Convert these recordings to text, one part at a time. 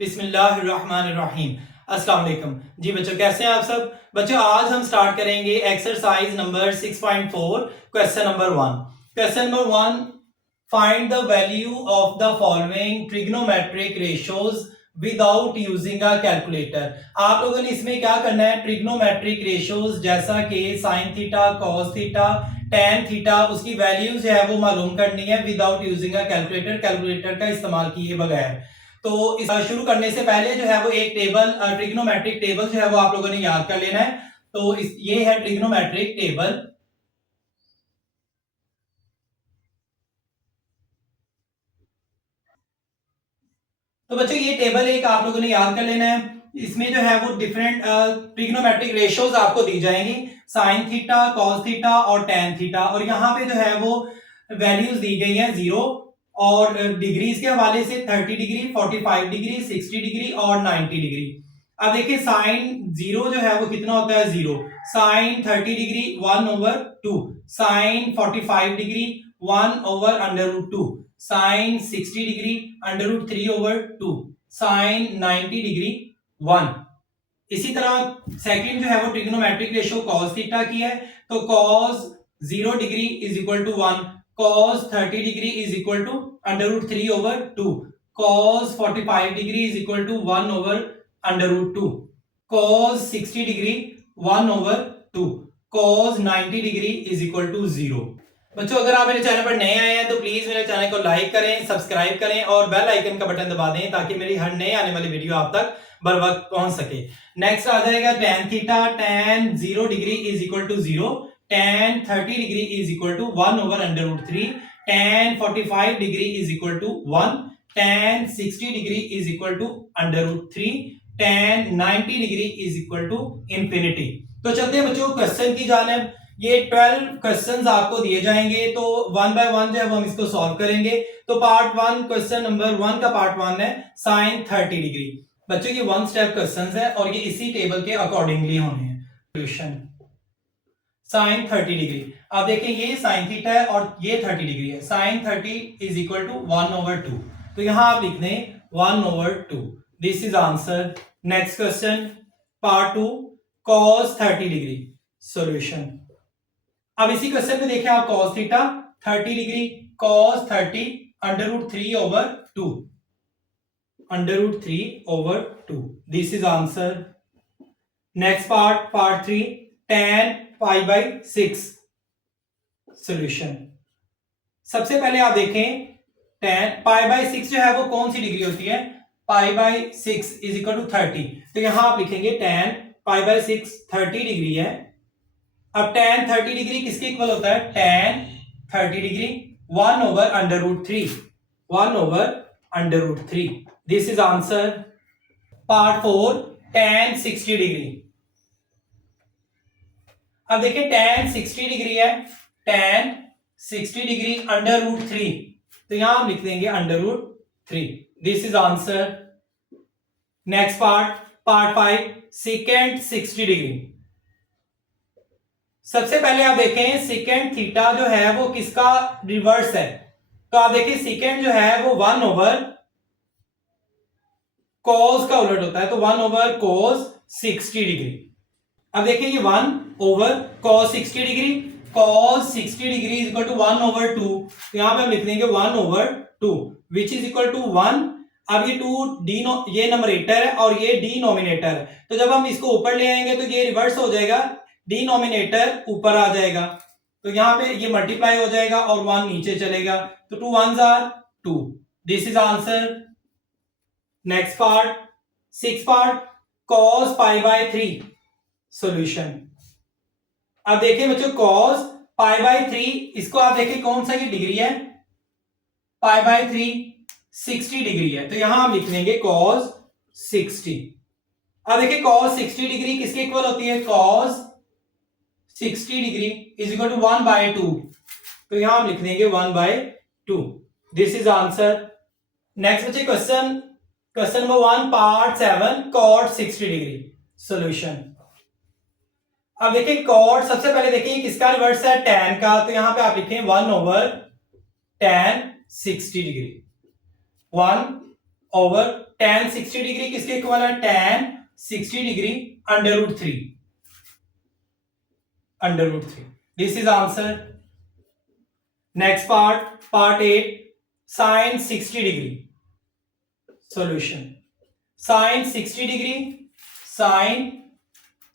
बिस्मिल्लाहिर्रहमानिर्रहीम। अस्सलाम वालेकुम। जी बच्चों, कैसे हैं आप सब? बच्चों, आज हम स्टार्ट करेंगे exercise number 6.4, question number 1। Question number 1, find the value of the following trigonometric ratios without using a calculator. आप लोगों ने इसमें क्या करना है, ट्रिग्नोमेट्रिक रेशियोज जैसा कि sine theta, cos theta, tan theta, उसकी वैल्यू जो है वो मालूम करनी है without using a calculator, calculator का इस्तेमाल किए बगैर। तो इस शुरू करने से पहले जो है वो एक टेबल, ट्रिग्नोमेट्रिक टेबल जो है वो आप लोगों ने याद कर लेना है। तो ये है ट्रिग्नोमेट्रिक टेबल। तो बच्चों, ये टेबल एक आप लोगों ने याद कर लेना है। इसमें जो है वो डिफरेंट ट्रिग्नोमेट्रिक रेशियोज आपको दी जाएंगी, साइन थीटा, कॉस थीटा और टेन थीटा। और यहाँ पे जो है वो वैल्यूज दी गई हैं 0 और डिग्रीज के हवाले से 30 डिग्री, 45 डिग्री, 60 डिग्री और 90 डिग्री। अब देखिए, साइन 0 जो है वो कितना होता है, 0। Sine 30 degree 1/2, sine 45 degree 1/√2, sine 60 degree √3/2, sine 90 degree 1। इसी तरह सेकंड जो है वो ट्रिग्नोमेट्रिक रेशियो कॉस थीटा की है। तो cos 0 degree is equal to 1, cos 30 degree is equal to √3/2, cos 45 degree is equal to 1/√2, cos 60 degree 1/2, cos 90 degree is equal to 0। बच्चों, अगर आप मेरे चैनल पर नए आए हैं तो प्लीज मेरे चैनल को लाइक करें, सब्सक्राइब करें और बेल आइकन का बटन दबा दें ताकि मेरी हर नए आने वाली वीडियो आप तक बर वक्त पहुंच सके। नेक्स्ट आ जाएगा tan theta. tan 0 degree is equal to 0, tan 30 degree is equal to 1/√3, tan 45 degree is equal to 1, tan 60 degree is equal to √3, tan 90 degree is equal to infinity. तो चलते हैं बच्चों क्वेश्चन की जानिब। ये 12 क्वेश्चंस आपको दिए जाएंगे, तो वन बाय वन जो है वो हम इसको सॉल्व करेंगे। तो पार्ट 1, क्वेश्चन नंबर 1 का पार्ट 1 है साइन 30 डिग्री। बच्चों, ये 1 स्टेप क्वेश्चंस है और ये इसी टेबल के अकॉर्डिंगली होने हैं। Solution sine 30 degree. अब देखिए, ये साइन थीटा है और ये 30 डिग्री है। साइन 30 इज इक्वल टू 1/2, तो यहां आप लिख दें 1/2। This is answer. Next question part 2, cos 30 degree. Solution. अब इसी क्वेश्चन में देखिए आप, cos theta 30 degree, cos 30 √3/2, √3/2। This is answer. Next part, part 3, tan π/6। Solution. सबसे पहले आप देखें, tan π/6 जो है वो कौन सी डिग्री होती है, π/6 इज इक्वल टू 30। तो यहां आप लिखेंगे tan π/6 30 डिग्री है। अब tan 30 डिग्री किसके इक्वल होता है, tan 30 degree 1/√3, 1/√3। This is answer. Part 4, tan 60 degree. अब देखिए, tan 60 डिग्री है, tan 60 डिग्री √3, तो यहां हम लिख देंगे √3। This is answer. Next part, part 5, second 60 degree. सबसे पहले आप देखें, सेकेंड थीटा जो है वो किसका रिवर्स है। तो आप देखिए, सेकेंड जो है वो 1/cos का उलट होता है, तो 1/cos 60 डिग्री। अब देखिए, ये 1/cos 60 degree, cos 60 degree is equal to 1/2, तो यहां पे हम लिख देंगे 1/2 विच इज इक्वल टू 1। अब ये 2 ये नंबरेटर है और ये डिनोमिनेटर है, तो जब हम इसको ऊपर ले आएंगे तो ये रिवर्स हो जाएगा, डिनोमिनेटर ऊपर आ जाएगा, तो यहां पे ये मल्टीप्लाई हो जाएगा और 1 नीचे चलेगा, तो 2 1s are 2। This is answer. Next part, 6 part, cos π/3। Solution. अब देखिए बच्चों, cos π/3, इसको आप देखिए कौन सा ये डिग्री है, π/3 60 डिग्री है, तो यहां हम लिख लेंगे cos 60। अब देखिए, cos 60 डिग्री किसके इक्वल होती है, cos 60 degree is equal to 1/2, तो यहां हम लिख देंगे 1/2। This is answer. नेक्स्ट बच्चे question, question number 1 part 7, cot 60 degree. Solution. अब देखिए, cot सबसे पहले देखिए किसका रिवर्स है, tan का, तो यहां पे आप लिखें 1/tan 60 degree, 1/tan tan 60 degree किसके इक्वल है, tan 60 degree under root 3, under root 3। This is answer. Next part 8 sin 60 degree. Solution, sin 60 degree, sin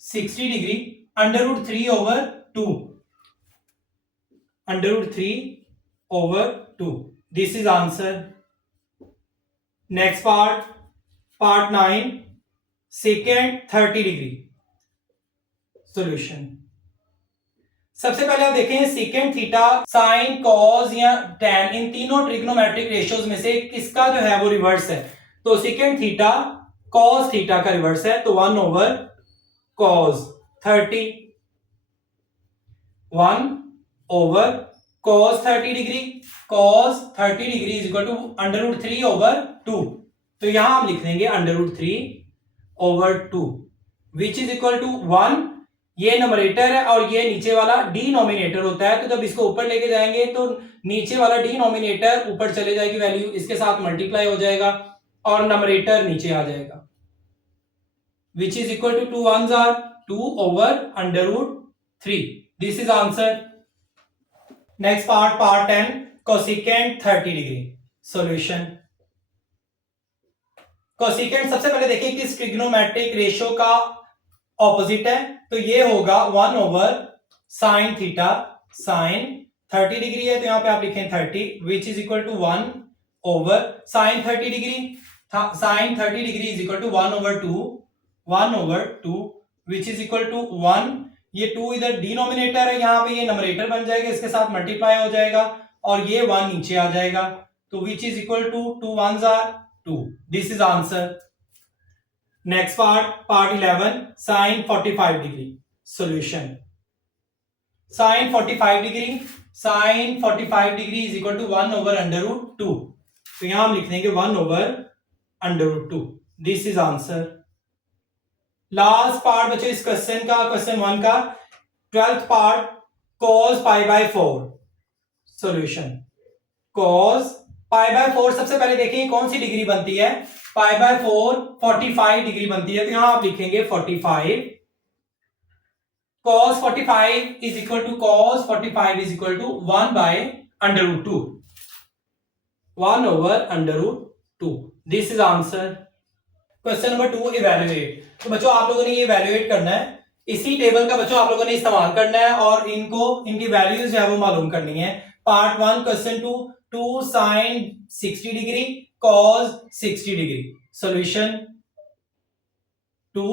60 degree under root 3 over 2, under root 3 over 2। This is answer. Next part 9 second 30 degree. Solution, सबसे पहले आप देखें second theta, sine, cos या tan, इन तीनों trigonometric ratios में से किसका जो है वो रिवर्स है। तो सेकेंड थीटा कॉस थीटा का रिवर्स है, तो 1 over cos 30, 1 over cos 30 degree, cos 30 degree is equal to under root 3 over 2। तो यहां हम लिख देंगे under root 3 over 2 which is equal to 1। ये नंबरेटर है और ये नीचे वाला डिनोमिनेटर होता है, तो जब इसको ऊपर लेके जाएंगे तो नीचे वाला डिनोमिनेटर ऊपर चले जाएगी वैल्यू, इसके साथ मल्टीप्लाई हो जाएगा और नंबरेटर नीचे आ जाएगा, which is equal to 2 1s are 2 over under root 3। This is answer. Next part 10 cosecant 30 degree. Solution, cosecant सबसे पहले देखिए किस ट्रिग्नोमेट्रिक रेशियो का ऑपोजिट है, तो ये होगा 1 over sine theta, sine 30 degree है तो यहां पे आप लिखें 30 which is equal to 1 over sine 30 degree, sign 30 degree is equal to 1 over 2 which is equal to 1। ये 2 इधर डिनोमिनेटर है, यहां पे ये नंबरेटर बन जाएगा, इसके साथ मल्टीप्लाई हो जाएगा और ये 1 नीचे आ जाएगा, तो which is equal to 2 1s are 2। This is answer. Next part 11 sine 45 degree. Solution, sine 45 degree, sine 45 degree is equal to 1 over under root 2, तो यहां हम लिख देंगे 1 over under root 2। This is answer. Last part बच्चों इस question का, question 1 का 12th part cos pi by 4। Solution, cos pi by 4 सबसे पहले देखिए कौन सी डिग्री बनती है, पाई बाय 4 45 डिग्री बनती है, तो यहां आप लिखेंगे 45, cos 45 is equal to cos 45 is equal to 1 by under root 2, 1 over under root 2। This is answer. Question number 2 evaluate. तो बच्चों आप लोगों ने ये इवैल्यूएट करना है, इसी टेबल का बच्चों आप लोगों ने इस्तेमाल करना है और इनकी वैल्यूज जो है वो मालूम करनी है। Part 1 question 2 sine 60 degree cos 60 degree. Solution, 2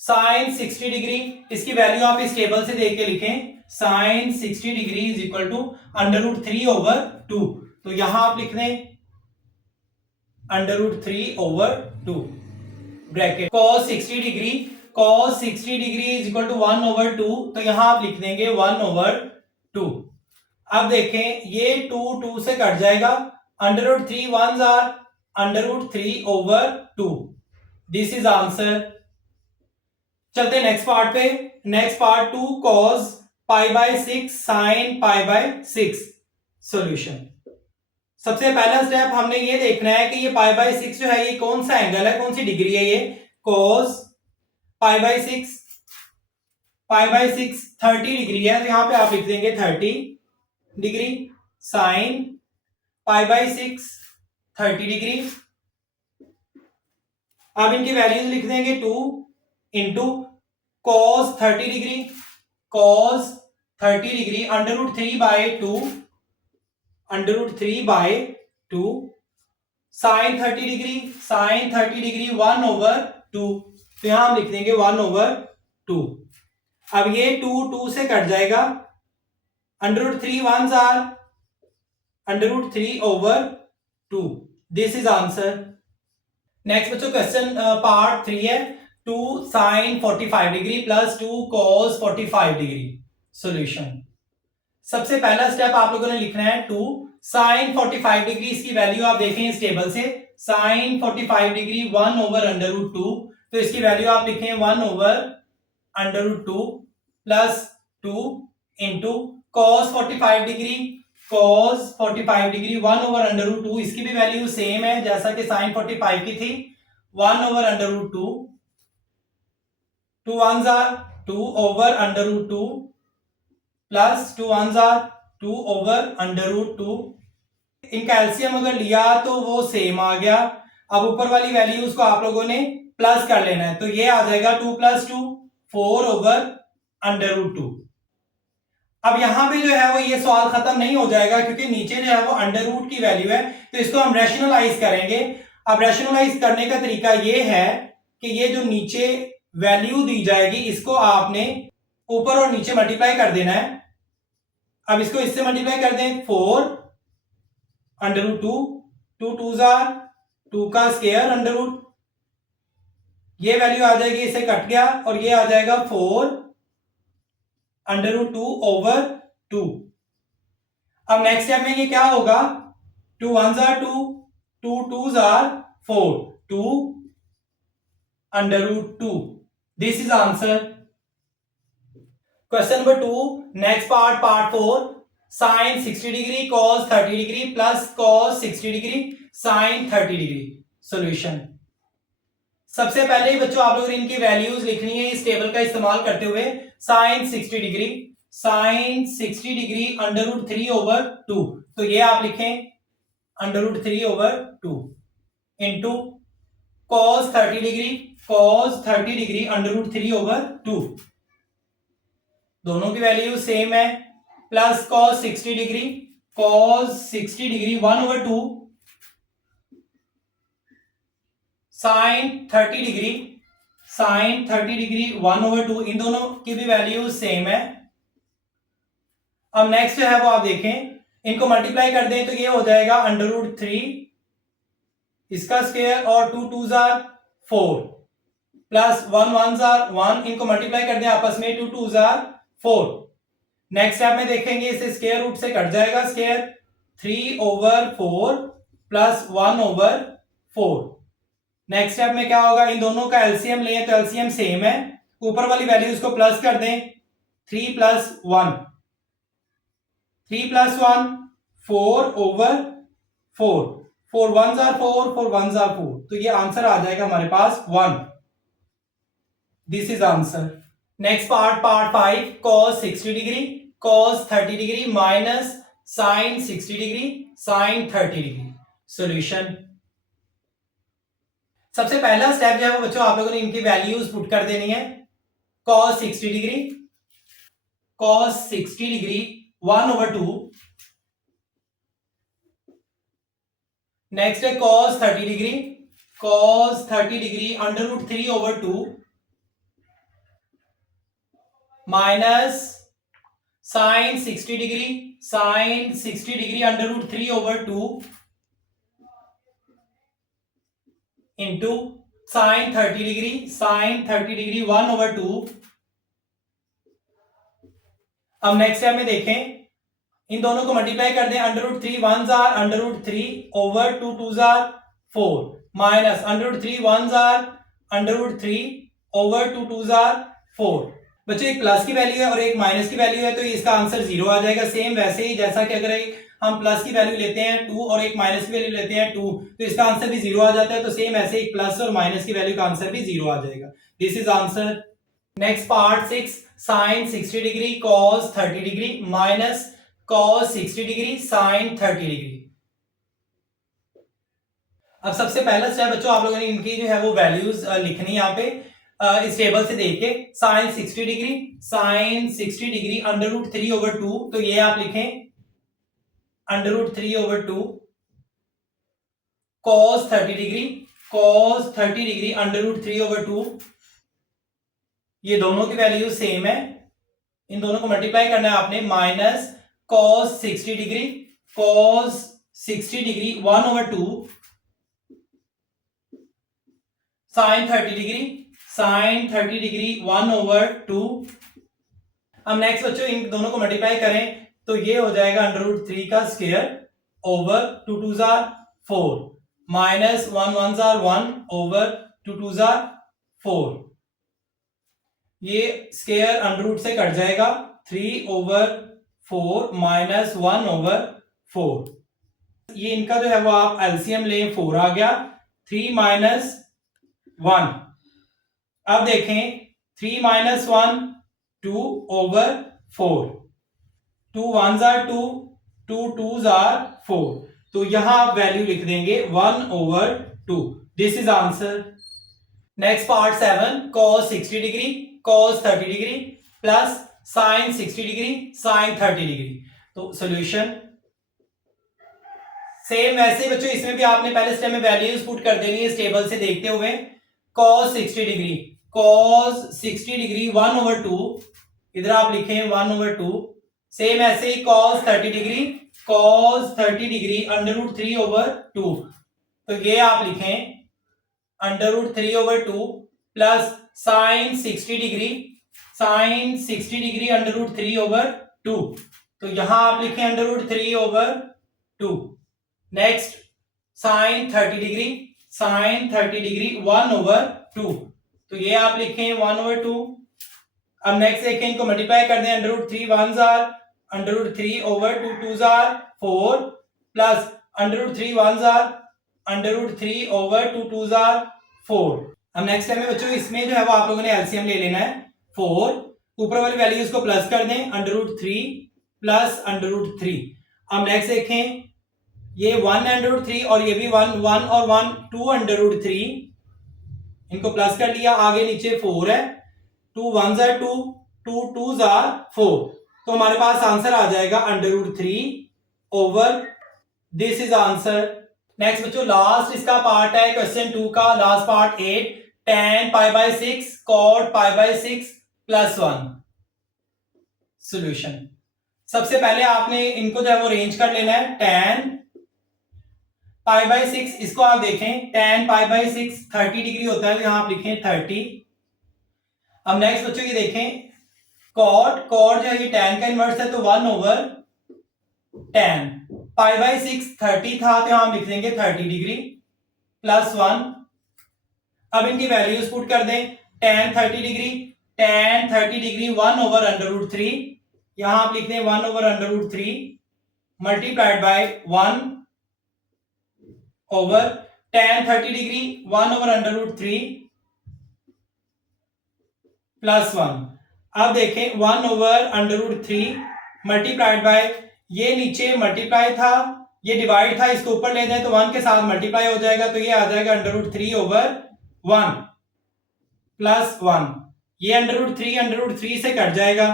sine 60 degree, इसकी वैल्यू आप इस टेबल से देख के लिखें, sine 60 degree is equal to under root 3 over 2, तो यहां आप लिख दें under root 3 over 2 bracket, cos 60 degree, cos 60 degree is equal to 1 over 2, तो यहां आप लिख देंगे 1 ओवर 2। अब देखें ये 2 से कट जाएगा, under root 3 1s are under root 3 over 2। This is answer. चलते नेक्स्ट पार्ट पे। Next part 2 cos pi by 6 साइन पाई बाय 6। सॉल्यूशन, सबसे पहला स्टेप हमने ये देखना है कि ये पाई बाय 6 जो है ये कौन सा एंगल है, कौन सी डिग्री है, ये cos pi by 6, pi by 6 30 degree है, तो यहां पे आप लिख देंगे 30 degree, sine pi by 6 30 degree. अब इनकी वैल्यूज लिख देंगे 2 into cos 30 degree, cos 30 degree under root 3 by 2, under root 3 by 2, sine 30 degree, sign 30 degree 1 over 2, तो यहां हम लिख देंगे 1 ओवर 2। अब ये 2 से कट जाएगा, under root 3 1s are under root 3 over 2। This is answer. Next बच्चों क्वेश्चन पार्ट 3 है 2 sine 45 degree plus 2 cos 45 degree. Solution, सबसे पहला स्टेप आप लोगों ने लिखना है 2 साइन 45 डिग्री, इसकी वैल्यू आप देखें इस टेबल से, sine 45 degree 1 over under root 2, तो इसकी वैल्यू आप लिखें 1 over under root 2 plus 2 into cos 45 degree, cos 45 degree 1 over under root 2, इसकी भी वैल्यू सेम है जैसा कि साइन 45 की थी, 1 over under root 2, 2 ones are 2 over under root 2 plus 2 ones are 2 over under root 2. इनका एलसीएम अगर लिया तो वो सेम आ गया। अब ऊपर वाली वैल्यूज को आप लोगों ने प्लस कर लेना है, तो ये आ जाएगा 2 + 2 4 ओवर अंडर रूट 2। अब यहां पे जो है वो ये सवाल खत्म नहीं हो जाएगा, क्योंकि नीचे जो है वो अंडर रूट की वैल्यू है, तो इसको हम रैशनलाइज करेंगे। अब रैशनलाइज करने का तरीका ये है कि ये जो नीचे वैल्यू दी जाएगी इसको आपने ऊपर और नीचे मल्टीप्लाई कर देना है। अब इसको इससे मल्टीप्लाई कर दें, 4 अंडर रूट 2, 2 2s आर 2 का स्क्वायर अंडर रूट, ये वैल्यू आ जाएगी, इसे कट गया और ये आ जाएगा 4 अंडर रूट 2 ओवर 2। अब नेक्स्ट स्टेप में ये क्या होगा, 2 1s are 2, 2 2s are 4, 2 under root 2। This is answer. Question number 2, next part, part 4, sine 60 degree cos 30 degree plus cos 60 degree sign 30 degree. Solution. सबसे पहले ही बच्चों आप लोगों ने इनकी वैल्यूज लिखनी है इस टेबल का इस्तेमाल करते हुए। Sine 60 degree, sine 60 degree under root 3 over 2, तो ये आप लिखें under root 3 over 2 into cos 30 degree, cos 30 degree under root 3 over 2, दोनों की वैल्यू सेम है, plus cos 60 degree, cos 60 degree 1 over 2 sine 30 degree, sign 30 degree 1 over 2, इन दोनों की भी वैल्यू सेम है। अब नेक्स्ट जो है वो आप देखें, इनको मल्टीप्लाई कर दें तो ये हो जाएगा अंडर रूट 3 इसका स्क्वायर और 2 2s are 4 plus 1 1s are 1, इनको मल्टीप्लाई कर दें आपस में, 2 2s आर 4। नेक्स्ट स्टेप में देखेंगे, इसे स्क्वायर रूट से कट जाएगा, square 3 over 4 plus 1 over 4। Next step में क्या होगा, इन दोनों का एलसीएम लें तो एलसीएम सेम है, ऊपर वाली वैल्यूज को प्लस कर दें, 3 + 1, 3 + 1 4 over 4, 4 1s are 4, 4 1s are 4, तो ये आंसर आ जाएगा हमारे पास 1। This is answer. Next part, part 5, cos 60 degree cos 30 degree minus sine 60 degree sign 30 degree. Solution. सबसे पहला स्टेप जो है वो बच्चों आप लोगों ने इनकी वैल्यूज पुट कर देनी है। cos 60 degree, cos 60 degree 1 over 2, next है cos 30 degree, cos 30 degree under root 3 over 2 minus sine 60 degree, sine 60 degree under root 3 over 2 into sine 30 degree, sign 30 degree 1 over 2। अब नेक्स्ट स्टेप में देखें, इन दोनों को multiply कर दें, under root 3 1s are under root 3 over 2 2s are 4 minus under root 3 1s are under root 3 over 2 2s are 4। बच्चों एक plus की वैल्यू है और एक माइनस की वैल्यू है, तो इसका आंसर 0 आ जाएगा। सेम वैसे ही जैसा कि अगर हम प्लस की वैल्यू लेते हैं 2 और एक माइनस की वैल्यू लेते हैं 2, तो इसका आंसर भी 0 आ जाता है, तो सेम ऐसे एक प्लस और माइनस की वैल्यू का आंसर भी 0 आ जाएगा। This is answer. Next part 6, sine 60 degree cos 30 degree minus cos 60 degree sign 30 degree. अब सबसे पहला स्टेप बच्चों आप लोगों ने इनकी जो है वो वैल्यूज लिखनी यहाँ पे इस टेबल से देख के। Sine 60 degree, sine 60 degree under root 3 over 2, तो ये आप लिखें under root 3 over 2, cos 30 degree, cos 30 degree under root 3 over 2, ये दोनों की वैल्यू सेम है, इन दोनों को मल्टीप्लाई करना है आपने, minus cos 60 degree, cos 60 degree 1 over 2 sine 30 degree, sign 30 degree 1 over 2। अब नेक्स्ट बच्चों इन दोनों को मल्टीप्लाई करें तो ये हो जाएगा अंडर रूट 3 का square over 2 2s are 4 minus 1 1s are 1 over 2 2s are 4। ये स्क्वायर अंडर रूट से कट जाएगा, 3 ओवर 4 माइनस 1 ओवर 4। ये इनका जो है वो आप एलसीएम लें, 4 आ गया, 3 माइनस 1। अब देखें 3 minus 1 2/4, 2 1s are 2, 2 2s are 4। तो यहां आप वैल्यू लिख देंगे 1/2। This is answer. Next part 7, cos 60 degree cos 30 degree plus sin 60 degree sin 30 degree. तो सॉल्यूशन सेम वैसे बच्चों इसमें भी आपने पहले स्टेप में वैल्यूज पुट कर देनी है इस टेबल से देखते हुए। cos 60 डिग्री 1/2, इधर आप लिखें 1/2। सेम ऐसे ही cos 30 डिग्री √3/2। तो ये आप लिखें √3/2 प्लस sin 60 डिग्री √3/2। तो यहां आप लिखें √3/2। Next sin 30 degree 1/2। तो ये आप लिखें 1/2। अब नेक्स्ट देखें, इनको मल्टीप्लाई कर दें, √3 1s are √3/2 2s are 4 plus √3 1s are √3/2 2s are 4। अब नेक्स्ट टाइम में बच्चों इसमें जो है वो आप लोगों ने एलसीएम ले लेना है 4, ऊपर वाली वैल्यूज को प्लस कर दें √3 प्लस √3। अब नेक्स्ट देखें, ये 1/3 और ये भी 1 1 और 1 2/3, इनको प्लस कर लिया, आगे नीचे 4 है, 2 1s are 2, 2 2s are 4। तो हमारे पास आंसर आ जाएगा √3/। This is answer. नेक्स्ट बच्चों लास्ट इसका पार्ट है क्वेश्चन 2 का last part 8, tan π/6 cot π/6 + 1। Solution सबसे पहले आपने इनको जो है वो रेंज कर लेना है। tan π/6 इसको आप देखें, tan π/6 30 डिग्री होता है, यहां आप लिखें 30। अब नेक्स्ट बच्चों ये देखें cot जो है ये tan का इनवर्स है, तो 1/tan। π/6 30 था, तो यहां हम लिख देंगे 30 डिग्री प्लस 1। अब इनकी वैल्यूज पुट कर दें, tan 30 डिग्री 1/√3, यहां आप लिख दें 1/√3 multiplied by 1 over tan 30 degree 1/√3 plus 1। अब देखें 1/√3 मल्टीप्लाइड बाय, ये नीचे मल्टीप्लाई था, ये डिवाइड था, इसको ऊपर ले जाए तो 1 के साथ मल्टीप्लाई हो जाएगा, तो ये आ जाएगा √3/1 प्लस 1। ये √3 से कट जाएगा,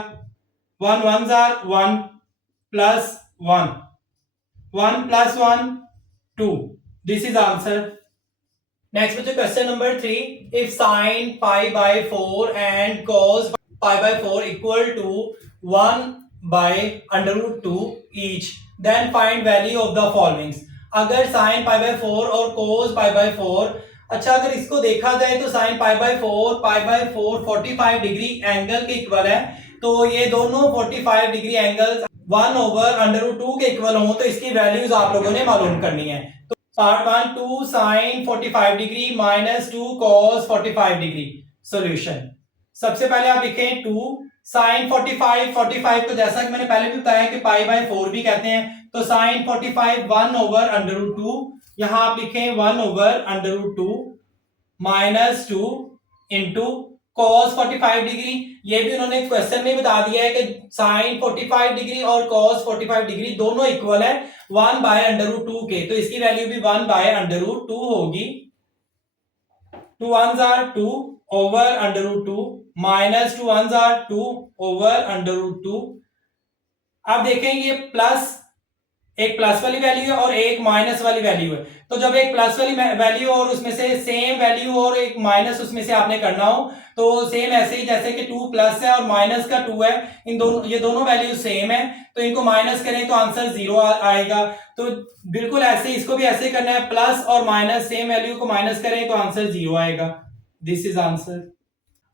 1 1s are 1 plus 1, 1 plus 1 2। This is answer. Next बच्चों question number 3, if sin π/4 and cos π/4 equal to 1/√2 each, then find value of the followings. अगर sin π/4 और cos π/4, अच्छा अगर इसको देखा जाए तो sin π/4 45 डिग्री एंगल के इक्वल है, तो ये दोनों 45 डिग्री एंगल 1/√2 के इक्वल हो, तो इसकी वैल्यूज आप लोगों ने मालूम करनी है। तो part 1 2 sin 45 degree minus 2 cos 45 degree. Solution सबसे पहले आप लिखें 2 sin 45 को जैसा कि मैंने पहले भी बताया कि π/4 भी कहते हैं, तो sin 45 1/√2, यहां आप लिखें 1/√2 माइनस 2 इंटू cos 45 डिग्री। ये भी उन्होंने क्वेश्चन में बता दिया है कि sin 45 डिग्री और cos 45 डिग्री दोनों इक्वल है 1/√2 के, तो इसकी वैल्यू भी 1/√2 होगी। 2 1s are 2 over√2 minus 2 1s are 2 over√2। अब देखें ये प्लस, एक प्लस वाली वैल्यू है और एक माइनस वाली वैल्यू है, तो जब एक प्लस वाली वैल्यू और उसमें से सेम वैल्यू और एक माइनस उसमें से आपने करना हो, तो सेम ऐसे ही जैसे कि 2 प्लस है और माइनस का 2 है, इन दोनों ये दोनों वैल्यू सेम है, तो इनको माइनस करें तो आंसर 0 आएगा। तो बिल्कुल ऐसे इसको भी ऐसे करना है, प्लस और माइनस सेम वैल्यू को माइनस करें तो आंसर 0 आएगा। This is answer.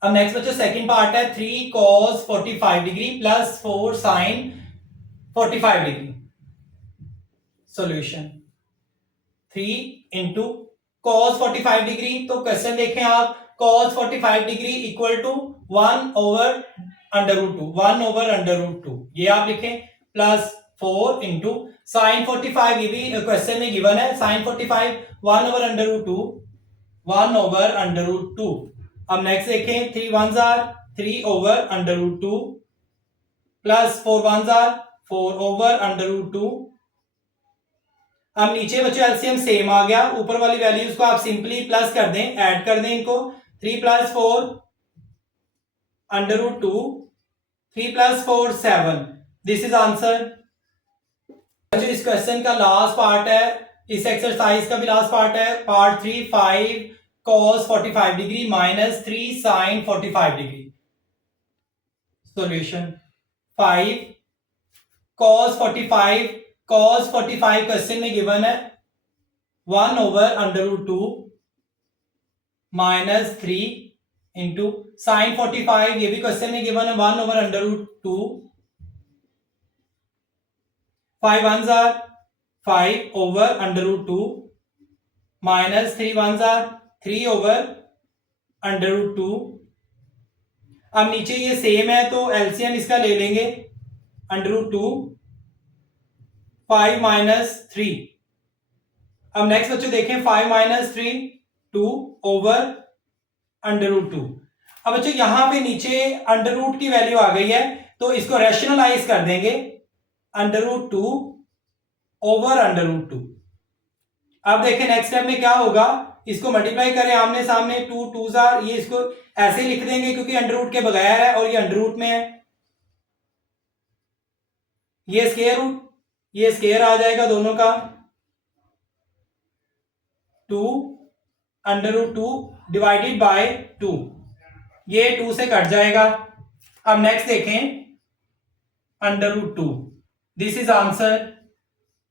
अब नेक्स्ट बच्चों सेकंड पार्ट है 3 cos 45 degree plus 4 sin 45 degree. Solution 3 into cos 45 degree, तो क्वेश्चन देखें आप, cos 45 डिग्री इक्वल टू 1/√2, ये आप लिखें, प्लस 4 इंटू sin 45, ये भी क्वेश्चन में गिवन है, sin 45 1/√2 1/√2। अब नेक्स्ट देखें, 3 1s are 3/√2 plus 4 1s are 4/√2। अब नीचे बच्चों एलसीएम सेम आ गया, ऊपर वाली वैल्यूज को आप सिंपली प्लस कर दें, ऐड कर दें इनको। 3 + 4 √2, 3 + 4 7। This is answer. जो इस क्वेश्चन का लास्ट पार्ट है, इस एक्सरसाइज का भी लास्ट पार्ट है, part 3 5 cos 45 degree minus 3 sin 45 degree. Solution 5 cos 45 question में गिवन है 1/√2 माइनस 3 इंटू sin 45, ये भी क्वेश्चन में गिवन है 1/√2। 5 1s are 5/√2 minus 3 1s are 3/√2। अब नीचे ये सेम है तो एलसीएम इसका ले लेंगे, √2 5 - 3। अब नेक्स्ट बच्चों देखें, 5 - 3 2/√2। अब बच्चों यहां पे नीचे अंडर की वैल्यू आ गई है तो इसको रैशनलाइज कर देंगे, √2/√2। अब देखें नेक्स्ट स्टेप में क्या होगा, इसको मल्टीप्लाई करें आमने सामने, 2 2s आर, ये इसको ऐसे लिख देंगे क्योंकि अंडर के बगैर है और ये अंडर में है। ये स्क्वायर रूट, ये स्क्वायर आ जाएगा दोनों का, 2/√2 डिवाइडेड बाय 2, ये 2 से कट जाएगा। अब नेक्स्ट देखें, √2। This is answer.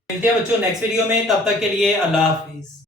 मिलते हैं बच्चों नेक्स्ट वीडियो में, तब तक के लिए अल्लाह हाफिज।